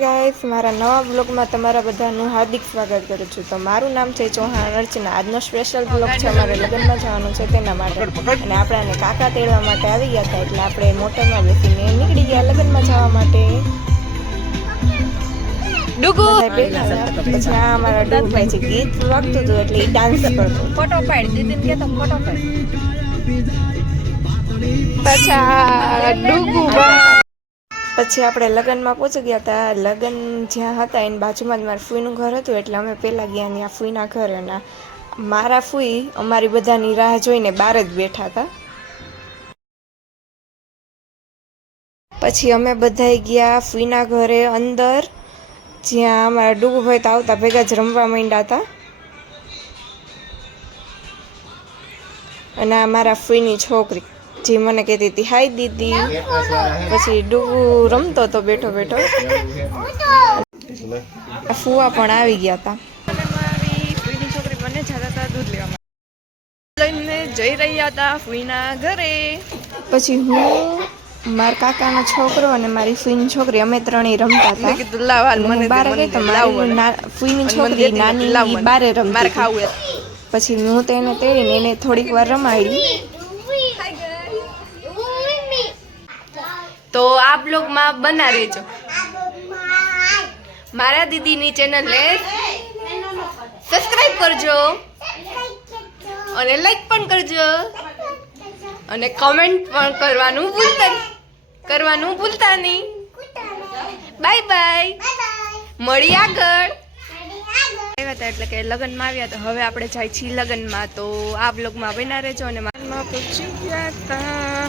Guys મારા નવા બ્લોગમાં તમારા બધાનું હાર્દિક સ્વાગત કરું છું. તો મારું નામ છે ચૌહાણ અર્ચના. આજનો સ્પેશિયલ બ્લોગ છે, અમારે લગ્નમાં જવાનું છે તેના માટે, અને આપણે કાકા તેડવા માટે આવી ગયા હતા, એટલે આપણે મોટરમાં બેસીને નીકળી ગયા લગ્નમાં જવા માટે. પછી આ અમારા ડુગુભાઈ છે, ગીત વાગતું હતું એટલે એ ડાન્સ કરતો. ફોટો પાડ દીદીને કે તો ફોટો પાડ. પછી આ ડુગુભાઈ. પછી આપણે લગ્નમાં પહોંચી ગયા હતા. લગ્ન જ્યાં હતા એની બાજુમાં જ મારા ફૂઈનું ઘર હતું, એટલે અમે પહેલાં ગયા ત્યાં ફૂઈના ઘરે. અને મારા ફૂઈ અમારી બધાની રાહ જોઈને બહાર જ બેઠા હતા. પછી અમે બધા ગયા ફૂઈના ઘરે અંદર, જ્યાં અમારા ડુગુભાઈ તો આવતા ભેગા જ રમવા માંડ્યા હતા. અને આ મારા ફૂઈની છોકરી જે મને કહેતી હતી હાય દીદી. પછી ડુગુ રમતો હતો બેઠો બેઠો. ફુવા પણ આવી ગયા હતા. મારી ફૂઈની છોકરી બંને જતા હતા દૂધ લેવા લઈને જઈ રહ્યા હતા ફૂઈના ઘરે. પછી હું, મારા કાકાનો છોકરો અને મારી ફૂઈની છોકરી અમે ત્રણેય રમતા હતા. બારે ગઈ તો મારી ફૂઈની છોકરી નાની બારે રમતી. પછી હું તો એને તેડીને એને થોડીક વાર રમાડી. તો આ બ્લોગમાં બના રહેજો. મારા દીદીની ચેનલને સબસ્ક્રાઇબ કરજો અને લાઈક પણ કરજો અને કમેન્ટ પણ કરવાનું ભૂલતા નહીં. બાય બાય, મળી આગળ. આવ્યા હતા એટલે કે લગ્નમાં આવ્યા તો હવે આપણે જાય છીએ લગ્નમાં. તો આ બ્લોગમાં બના રહેજો. અને લગ્નમાં પહોંચી ગયા હતા.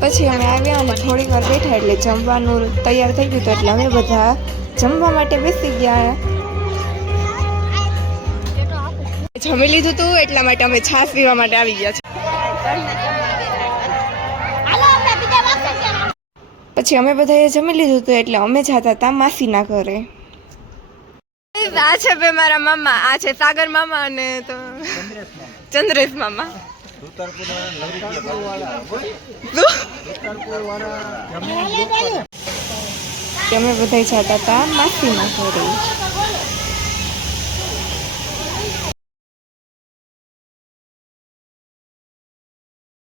પછી અમે આવ્યા અને થોડી વાર બેઠા એટલે જમવાનું તૈયાર થઈ ગયું હતું, એટલે અમે બધા જમવા માટે બેસી ગયા. જમી લીધું હતું એટલા માટે અમે છાશ પીવા માટે આવી ગયા છે. પછી અમે બધાએ જમી લીધું હતું એટલે અમે જતા હતા માસીના ઘરે. આ છે બે મારા મામા, આ છે સાગર મામા અને તો ચંદ્રેશ મામા. અમે બધા જતા હતા માસીના ઘરે.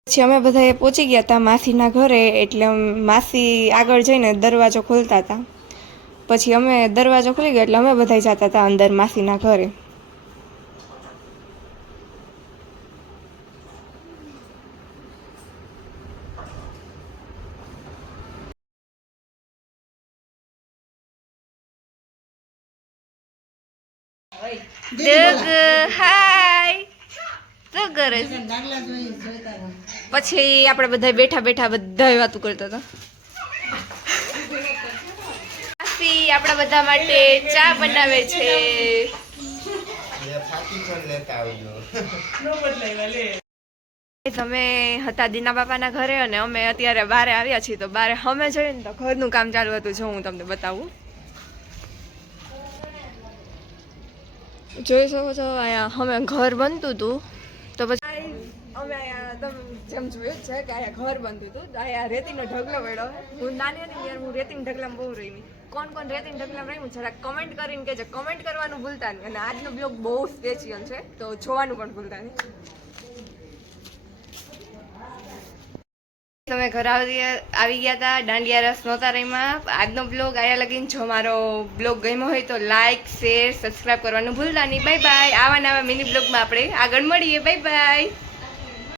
પછી અમે બધા પહોંચી ગયા હતા માસીના ઘરે, એટલે માસી આગળ જઈને દરવાજો ખોલતા હતા. પછી અમે દરવાજો ખુલી ગયો એટલે અમે બધા જતા હતા અંદર માસીના ઘરે. હાય, શું કરે છે? પછી આપણે બધા બેઠા બેઠા બધા વાતો કરતા હતા. આપણા બધા માટે ચા બનાવે છે. તમે હતા દીના બાપાના ઘરે અને અમે અત્યારે બારે આવ્યા છીએ. તો બારે અમે જોઈએ ને તો ઘરનું કામ ચાલુ હતું. જો હું તમને બતાવું, જોઈ શકો છો. અહીંયા અમે ઘર બનતું હતું. તો પછી અમે અહીંયા તમે જેમ જોયું છે કે અહીંયા ઘર બનતું હતું. અહીંયા રેતીનો ઢગલો પડ્યો. હું નાની હતી ત્યારે હું રેતીના ઢગલામાં બહુ રહી. કોણ રેતીના ઢગલામાં રહ્યું જરાક કમેન્ટ કરીને કહેજો. કમેન્ટ કરવાનું ભૂલતા નહીં. અને આજનો બ્લોગ બહુ સ્પેશિયલ છે, તો જોવાનું પણ ભૂલતા નહીં. તમે ઘર આવી ગયા હતા, દાંડિયા રસ નહોતા રહીમાં. આજનો બ્લોગ આયા લગીને. જો મારો બ્લોગ ગમ્યો હોય તો લાઇક, શેર, સબસ્ક્રાઈબ કરવાનું ભૂલતા નહીં. Bye bye. આવા નવા મિની બ્લોગમાં આપણે આગળ મળીએ. Bye bye.